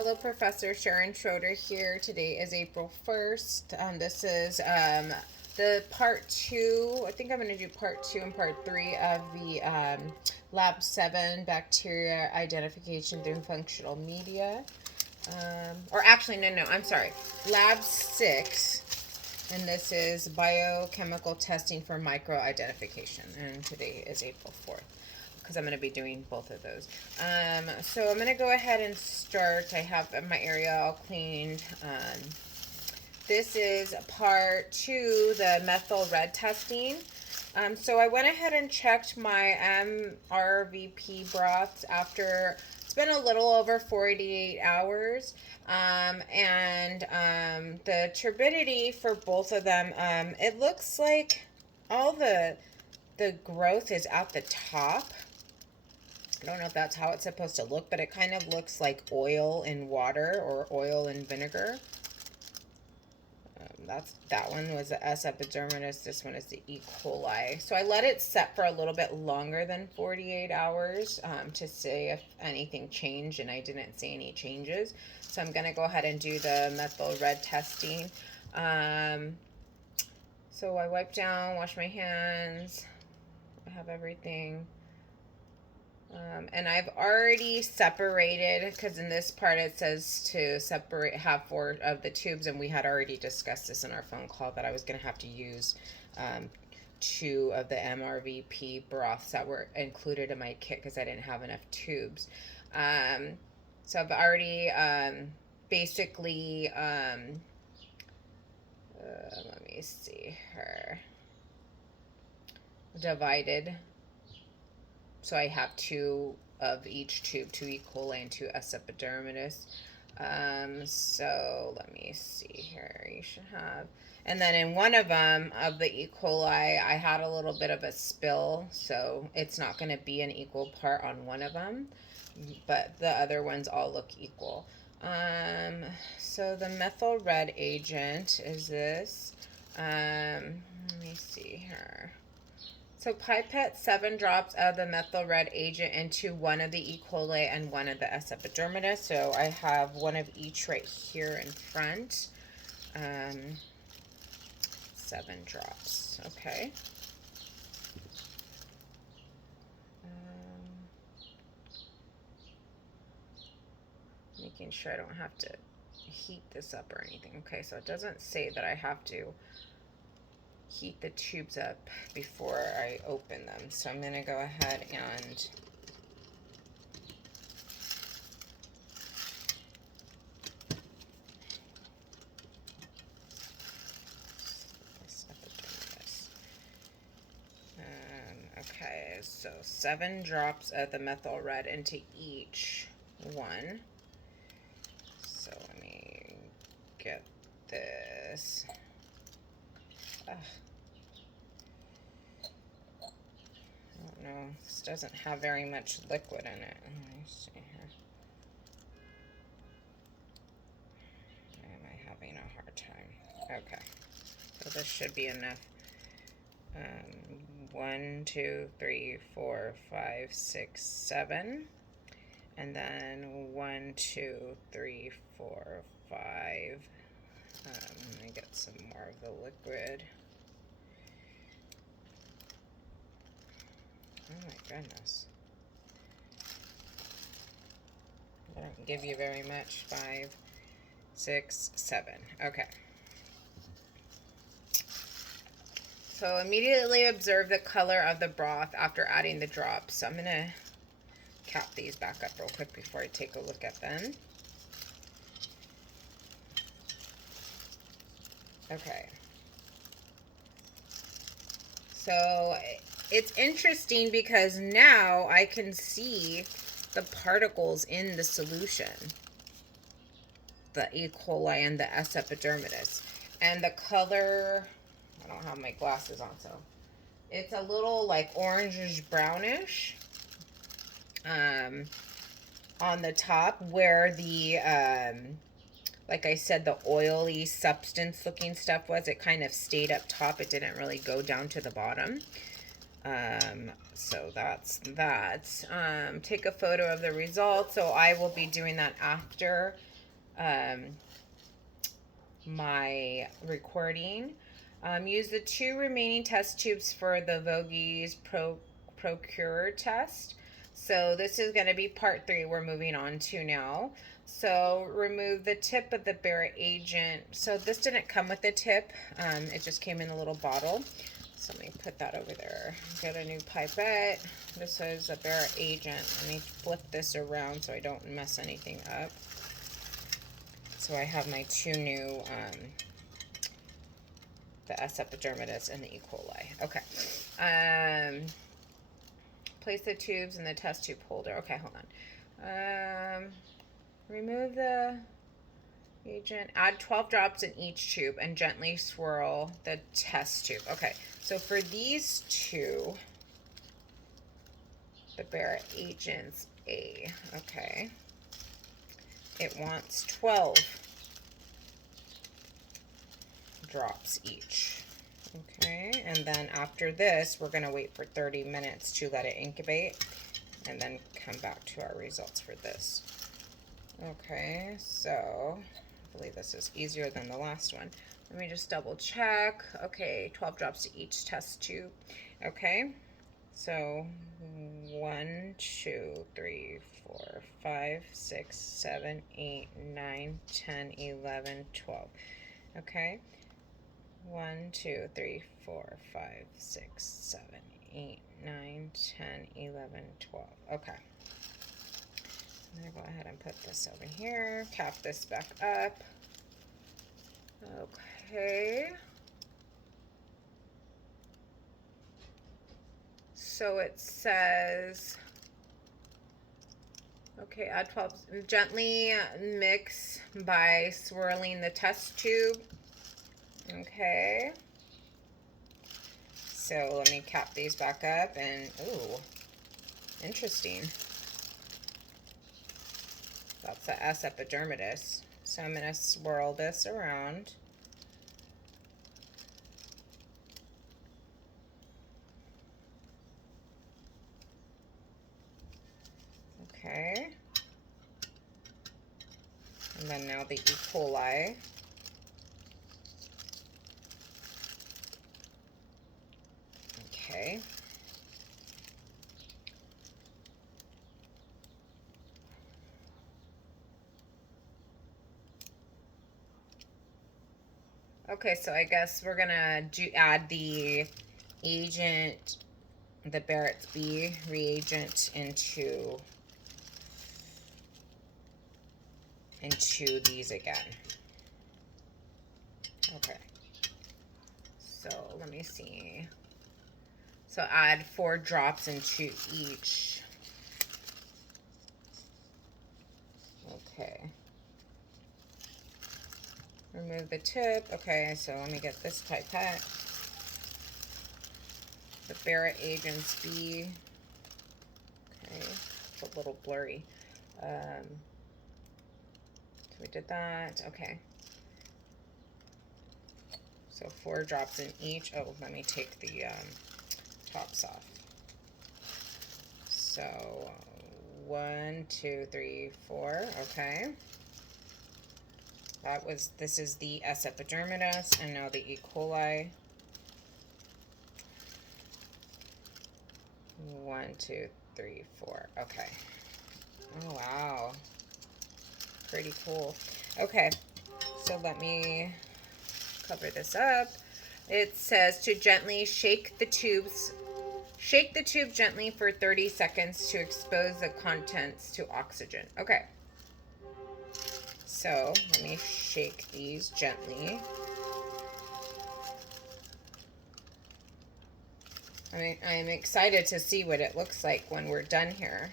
Hello, Professor Sharon Schroeder here. Today is April 1st. This is the part two. I think I'm going to do part two and part three of the Lab 7 bacteria identification through functional media. Or actually, no, I'm sorry. Lab 6. And this is biochemical testing for micro identification. And today is April 4th because I'm going to be doing both of those. So I'm going to go ahead and start. I have my area all cleaned. This is part two, the methyl red testing. So I went ahead and checked my MRVP broths after it's been a little over 48 hours. The turbidity for both of them, it looks like all the growth is at the top. I don't know if that's how it's supposed to look, but it kind of looks like oil in water or oil in vinegar. That one was the S. epidermidis. This one is the E. coli. So I let it set for a little bit longer than 48 hours to see if anything changed, and I didn't see any changes. So I'm going to go ahead and do the methyl red testing. So I wipe down, wash my hands. I have everything. And I've already separated, because in this part it says to separate, have 4 of the tubes, and we had already discussed this in our phone call that I was going to have to use 2 of the MRVP broths that were included in my kit because I didn't have enough tubes. So I've already basically, let me see here, divided. So I have 2 of each tube, 2 E. coli and 2 S. epidermidis. So let me see here. You should have, and then in one of them, of the E. coli, I had a little bit of a spill, so it's not going to be an equal part on one of them, but the other ones all look equal. So the methyl red agent is this. Let me see here. So pipette 7 drops of the methyl red agent into one of the E. coli and one of the S. epidermidis. So I have one of each right here in front. 7 drops. Okay. Making sure I don't have to heat this up or anything. Okay, so it doesn't say that I have to heat the tubes up before I open them. So I'm going to go ahead and okay, so 7 drops of the methyl red into each one. So let me get this. Ugh. I don't know. This doesn't have very much liquid in it. Let me see here. Why am I having a hard time? Okay. So this should be enough. 1, 2, 3, 4, 5, 6, 7. And then 1, 2, 3, 4, 5. Let me get some more of the liquid. Oh my goodness. I don't give you very much. 5, 6, 7. Okay. So immediately observe the color of the broth after adding the drops. So I'm going to cap these back up real quick before I take a look at them. Okay. So it's interesting because now I can see the particles in the solution, the E. coli and the S. epidermidis. And the color, I don't have my glasses on, so it's a little like orangish brownish on the top, where the like I said, the oily substance looking stuff was. It kind of stayed up top. It didn't really go down to the bottom. So that's that. Take a photo of the results. So I will be doing that after my recording. Use the 2 remaining test tubes for the Voges Procure test. So this is going to be part 3 we're moving on to now. So remove the tip of the Barrett agent. So this didn't come with a tip. It just came in a little bottle. So let me put that over there. Get a new pipette. This is a Barrett agent. Let me flip this around so I don't mess anything up. So I have my 2 new, the S. epidermidis and the E. coli. Okay. Place the tubes in the test tube holder. Okay, hold on. Remove the agent. Add 12 drops in each tube and gently swirl the test tube. Okay, so for these 2, the Barrett agents A, okay, it wants 12 drops each. Okay, and then after this, we're going to wait for 30 minutes to let it incubate and then come back to our results for this. Okay, so I believe this is easier than the last one. Let me just double check. Okay, 12 drops to each test tube. Okay, so 1, 2, 3, 4, 5, 6, 7, 8, 9, 10, 11, 12. Okay. 1, 2, 3, 4, 5, 6, 7, 8, 9, 10, 11, 12. Okay. I'm going to go ahead and put this over here. Cap this back up. Okay. So it says, okay, add 12. Gently mix by swirling the test tube. Okay. So let me cap these back up and, ooh, interesting. That's the S. epidermidis. So I'm going to swirl this around. Okay. And then now the E. coli. Okay. Okay, so I guess we're gonna add the agent, the Barrett's B reagent into these again. Okay. So let me see. So add 4 drops into each. Okay. Remove the tip. Okay, so let me get this pipette. The Barrett Agents B. Okay, it's a little blurry. So we did that. Okay. So 4 drops in each. Oh, let me take the tops off. So 1, 2, 3, 4. Okay. This is the S. epidermidis, and now the E. coli. 1, 2, 3, 4. Okay. Oh, wow. Pretty cool. Okay. So let me cover this up. It says to gently shake the tubes. Shake the tube gently for 30 seconds to expose the contents to oxygen. Okay. So let me shake these gently. I'm excited to see what it looks like when we're done here.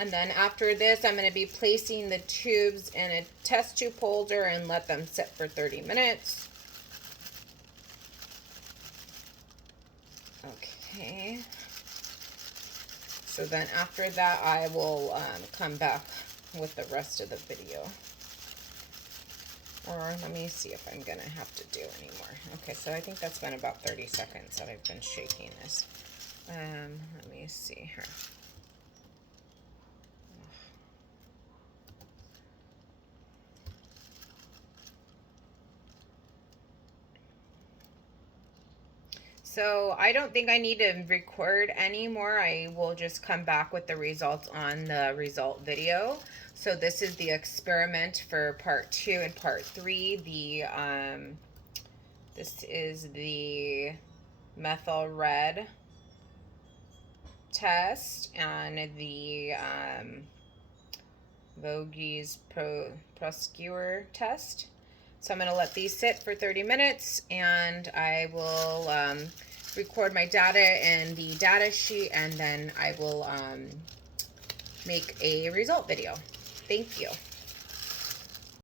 And then after this, I'm going to be placing the tubes in a test tube holder and let them sit for 30 minutes. Okay. So then after that, I will come back with the rest of the video. Or let me see if I'm gonna have to do any more. Okay, so I think that's been about 30 seconds that I've been shaking this. Let me see here. So I don't think I need to record anymore. I will just come back with the results on the result video. So this is the experiment for part 2 and part 3. This is the methyl red test and the Voges Prosecure test. So I'm going to let these sit for 30 minutes, and I will record my data and the data sheet, and then I will make a result video. Thank you.